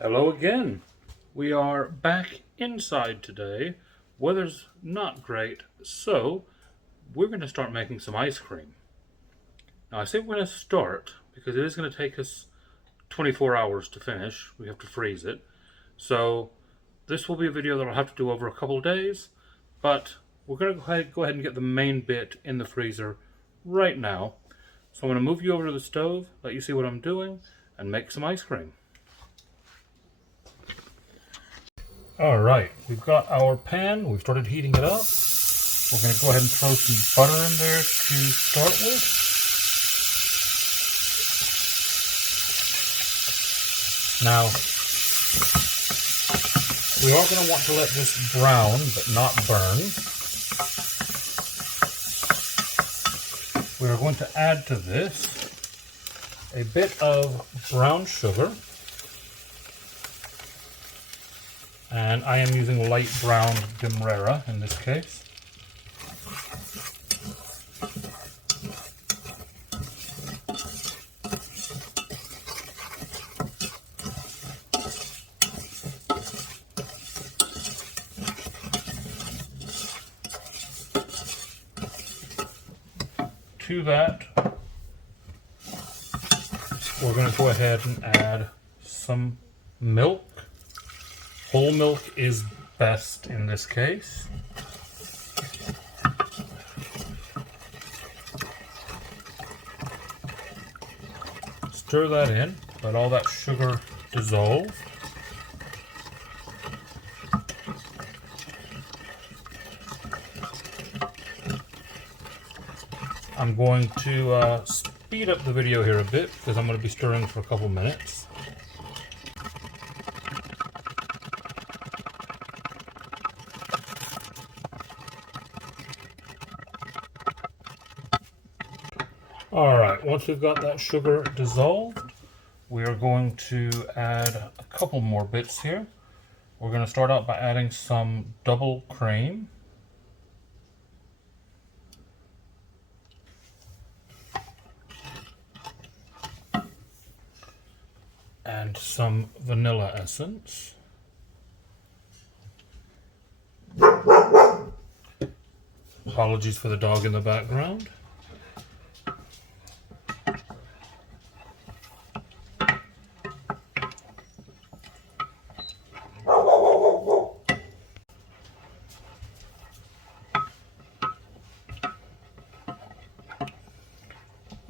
Hello again. We are back inside today. Weather's not great, so we're going to start making some ice cream. Now I say we're going to start because it is going to take us 24 hours to finish. We have to freeze it. So this will be a video that I'll have to do over a couple of days, but we're going to go ahead and get the main bit in the freezer right now. So I'm going to move you over to the stove, let you see what I'm doing, and make some ice cream. Alright, we've got our pan, we've started heating it up. We're going to go ahead and throw some butter in there to start with. Now, we are going to want to let this brown, but not burn. We are going to add to this a bit of brown sugar. And I am using light brown Demerara in this case. To that, we're going to go ahead and add some milk. Whole milk is best in this case. Stir that in, let all that sugar dissolve. I'm going to speed up the video here a bit because I'm going to be stirring for a couple minutes. Alright, once we've got that sugar dissolved, we are going to add a couple more bits here. We're going to start out by adding some double cream. And some vanilla essence. Apologies for the dog in the background.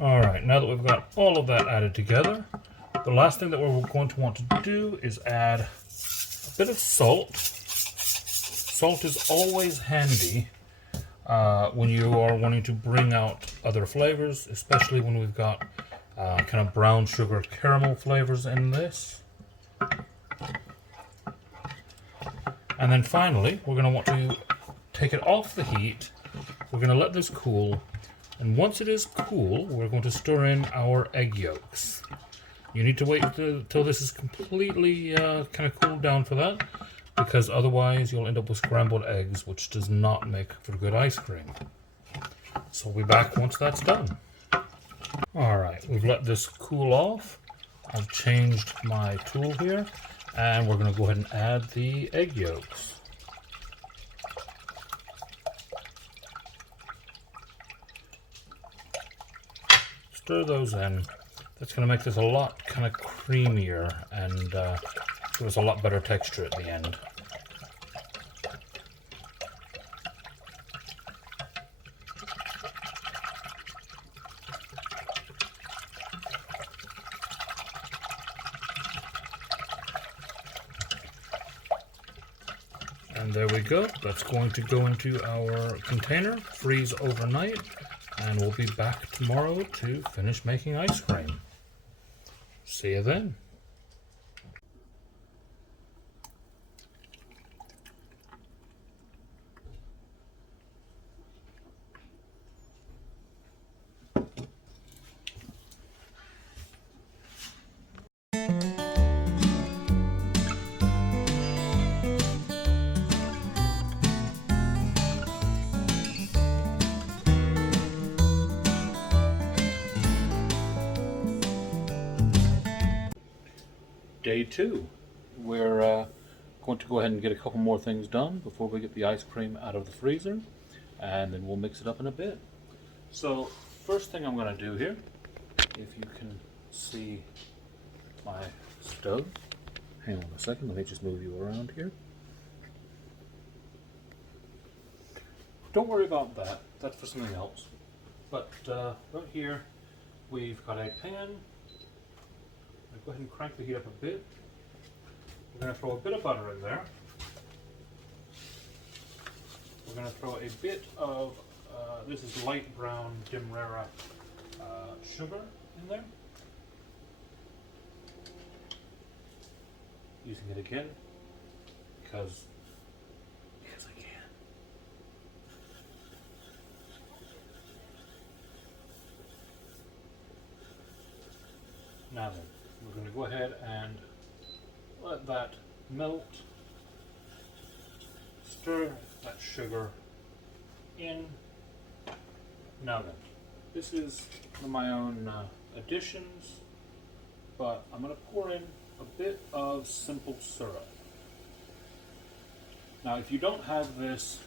Alright, now that we've got all of that added together, the last thing that we're going to want to do is add a bit of salt. Salt is always handy when you are wanting to bring out other flavors, especially when we've got kind of brown sugar caramel flavors in this. And then finally, we're going to want to take it off the heat. We're going to let this cool. And once it is cool, we're going to stir in our egg yolks. You need to wait till this is completely kind of cooled down for that, because otherwise you'll end up with scrambled eggs, which does not make for good ice cream. So we'll be back once that's done. Alright, we've let this cool off. I've changed my tool here, and we're going to go ahead and add the egg yolks. Stir those in. That's going to make this a lot kind of creamier and give us a lot better texture at the end. And there we go. That's going to go into our container, freeze overnight, and we'll be back tomorrow to finish making ice cream. See you then. Day 2. we're going to go ahead and get a couple more things done before we get the ice cream out of the freezer, and then we'll mix it up in a bit. So first thing I'm going to do here, if you can see my stove, hang on a second, let me just move you around here. Don't worry about that, that's for something else. But right here we've got a pan. I'll go ahead and crank the heat up a bit. We're going to throw a bit of butter in there. We're going to throw a bit of, this is light brown Demerara sugar in there. Using it again because I can. Now then, we're going to go ahead and let that melt. Stir that sugar in. Now then, this is one of my own additions, but I'm going to pour in a bit of simple syrup. Now, if you don't have this,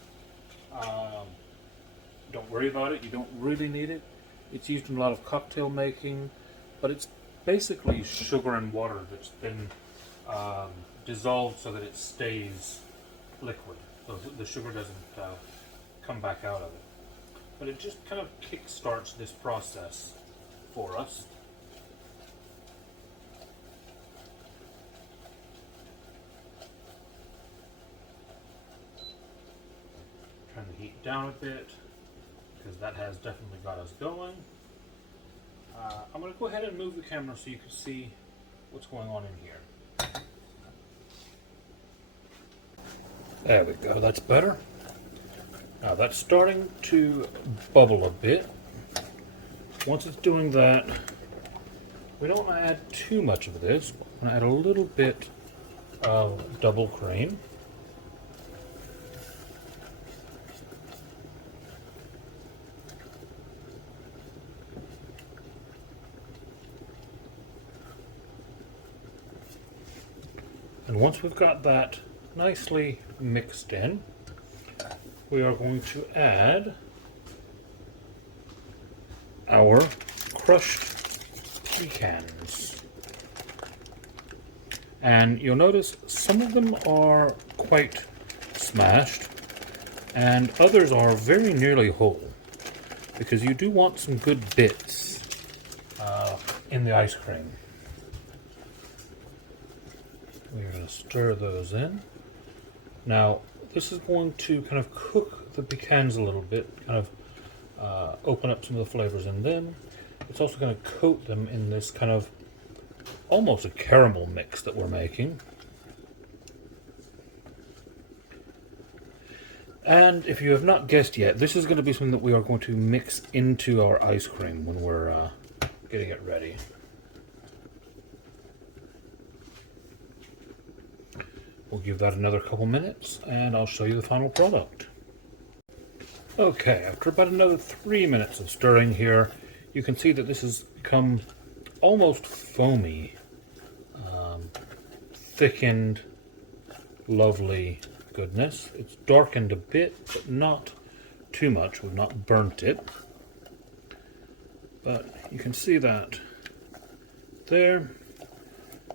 don't worry about it. You don't really need it. It's used in a lot of cocktail making, but it's basically sugar and water that's been dissolved so that it stays liquid. So the sugar doesn't come back out of it. But it just kind of kick-starts this process for us. Turn the heat down a bit, because that has definitely got us going. I'm going to go ahead and move the camera so you can see what's going on in here. There we go, that's better. Now that's starting to bubble a bit. Once it's doing that, we don't want to add too much of this. We're going to add a little bit of double cream. And once we've got that nicely mixed in, we are going to add our crushed pecans. And you'll notice some of them are quite smashed and others are very nearly whole, because you do want some good bits in the ice cream. We're going to stir those in. Now, this is going to kind of cook the pecans a little bit, kind of open up some of the flavors in them. It's also going to coat them in this kind of almost a caramel mix that we're making. And if you have not guessed yet, this is going to be something that we are going to mix into our ice cream when we're getting it ready. We'll give that another couple minutes and I'll show you the final product. Okay, after about another 3 minutes of stirring here, you can see that this has become almost foamy, thickened, lovely goodness. It's darkened a bit, but not too much. We've not burnt it. But you can see that there.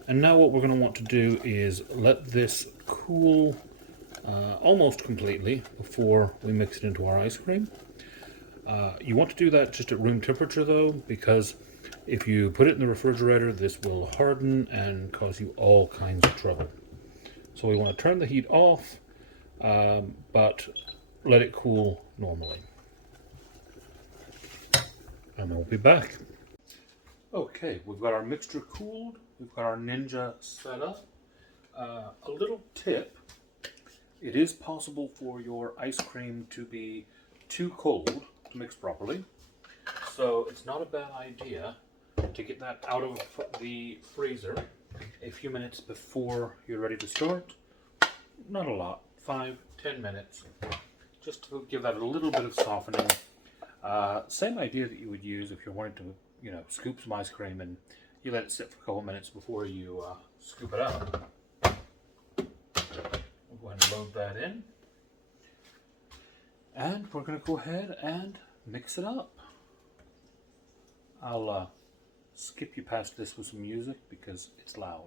And now what we're going to want to do is let this cool almost completely before we mix it into our ice cream. You want to do that just at room temperature though, because if you put it in the refrigerator, this will harden and cause you all kinds of trouble. So we want to turn the heat off, but let it cool normally. And then we'll be back. Okay, we've got our mixture cooled. We've got our Ninja set up. A little tip, it is possible for your ice cream to be too cold to mix properly. So it's not a bad idea to get that out of the freezer a few minutes before you're ready to start. Not a lot, 5-10 minutes, just to give that a little bit of softening. Same idea that you would use if you're wanting to, scoop some ice cream and you let it sit for a couple minutes before you scoop it out. load that in. And we're going to go ahead and mix it up. I'll skip you past this with some music because it's loud.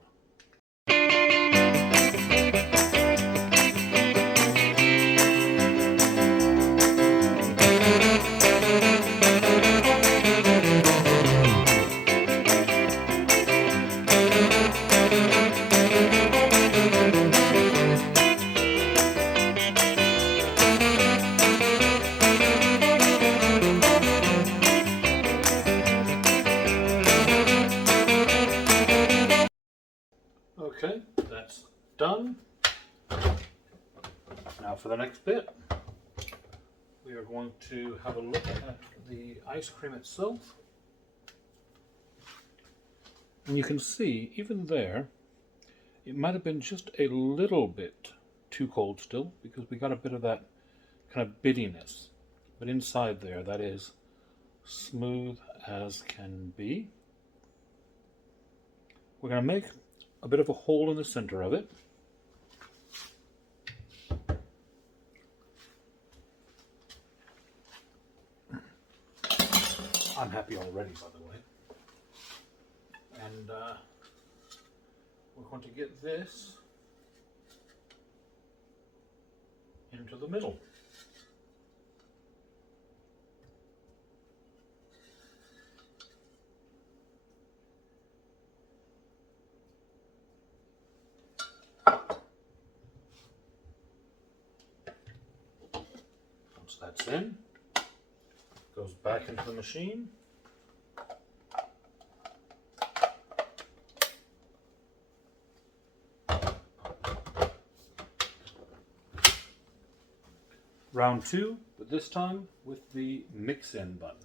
Okay, that's done. Now for the next bit, we are going to have a look at the ice cream itself. And you can see, even there, it might have been just a little bit too cold still, because we got a bit of that kind of bittiness. But inside there, that is smooth as can be. We're going to make a bit of a hole in the center of it. I'm happy already, by the way. And we're going to get this into the middle. Once that's in, it goes back into the machine. Round two, but this time with the mix-in button.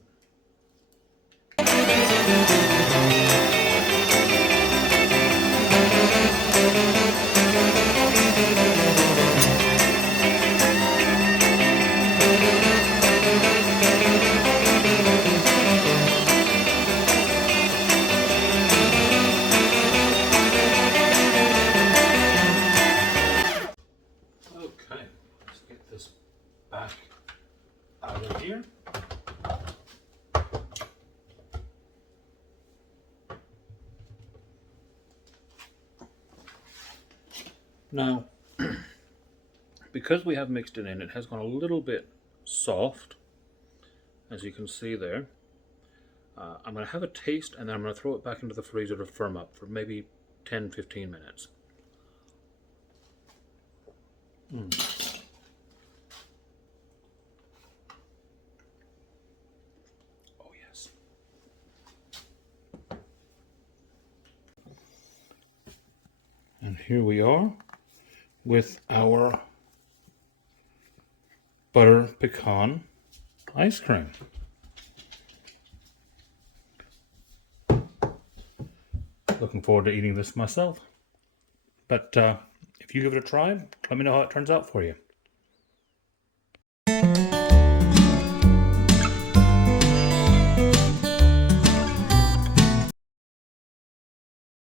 Okay, let's get this back out of here. Now, because we have mixed it in, it has gone a little bit soft, as you can see there. I'm going to have a taste and then I'm going to throw it back into the freezer to firm up for maybe 10-15 minutes. Oh yes. And here we are with our butter pecan ice cream. Looking forward to eating this myself. But if you give it a try, let me know how it turns out for you.